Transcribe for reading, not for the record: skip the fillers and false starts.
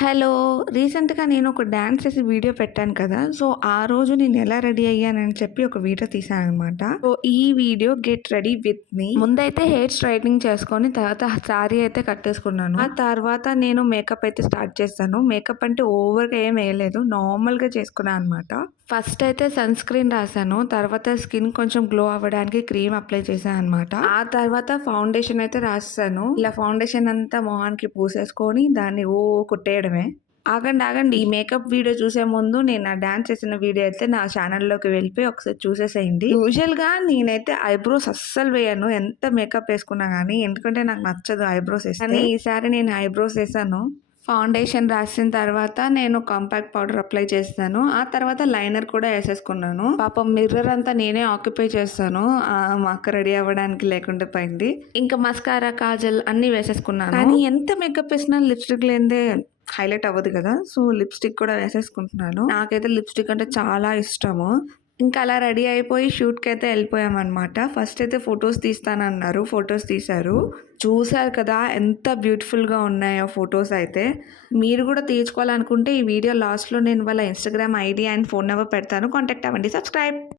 Hello! రీసెంట్‌గా నేను ఒక డాన్స్ చేసి వీడియో పెట్టాను కదా! సో, ఆ రోజు నేను ఎలా రెడీ అయ్యానని చెప్పి ఒక వీడియో తీశాననమాట. సో, ఈ video get ready with me. ముందైతే హెయిర్ స్ట్రెయిటనింగ్ చేసుకొని తర్వాత సారీ అయితే కట్టేసుకున్నాను. ఆ తర్వాత నేను మేకప్ అయితే స్టార్ట్ చేశాను. మేకప్ అంటే ఓవర్‌గా ఏమి ఎయలేదు. నార్మల్‌గా చేసుకున్నా అనమాట. ఫస్ట్ అయితే సన్ స్క్రీన్ రాసాను. తర్వాత స్కిన్ కొంచెం గ్లో అవ్వడానికి క్రీమ్ అప్లై చేశాను అనమాట. ఆ తర్వాత ఫౌండేషన్ అయితే రాసేసాను. ఇలా ఫౌండేషన్ అంతా మొహానికి పూసేసుకొని దాన్ని కొట్టేయడమే. ఆగండి, ఆగండి. ఈ మేకప్ వీడియో చూసే ముందు నేను నా డాన్స్ చేసిన వీడియో అయితే నా ఛానల్‌లోకి వెళ్ళిపోయి ఒకసారి చూసేసేయండి. యూజువల్‌గా నేనైతే ఐబ్రోస్ అస్సలు వేయను. ఎంత మేకప్ ఏసుకున్నా గానీ. ఎందుకంటే నాకు నచ్చదు ఐబ్రోస్ ఏస్తే. కానీ ఈసారి నేను ఐబ్రోస్ ఏసాను. ఫౌండేషన్ రాసిన తర్వాత నేను కాంపాక్ట్ పౌడర్ అప్లై చేస్తాను. ఆ తర్వాత లైనర్ కూడా ఏసేసుకున్నాను. పాపం మిర్రర్ అంతా నేనే ఆక్యుపై చేస్తాను. మా అక్క రెడీ అవ్వడానికి లేకుండా పోయింది. ఇంకా మస్కారా, కాజల్ అన్నీ వేసేసుకున్నాను. కానీ ఎంత మేకప్ ఏసినా లిప్‌స్టిక్ లేనిదే హైలైట్ అవ్వదు కదా! సో, లిప్‌స్టిక్ కూడా వేసేసుకుంటున్నాను. నాకైతే లిప్‌స్టిక్ అంటే చాలా ఇష్టము. ఇంకా అలా రెడీ అయిపోయి షూట్‌కైతే ఎళ్ళిపోయామనమాట. ఫస్ట్ అయితే ఫోటోస్ తీస్తానన్నారు. ఫోటోస్ తీశారు. చూసారు కదా! ఎంత బ్యూటిఫుల్‌గా ఉన్నాయో ఫోటోస్ అయితే. మీరు కూడా తీయించుకోవాలనుకుంటే ఈ వీడియో లాస్ట్‌లో నేను వాళ్ళ Instagram ID and phone number పెడతాను. కాంటాక్ట్ అవ్వండి. సబ్స్క్రైబ్.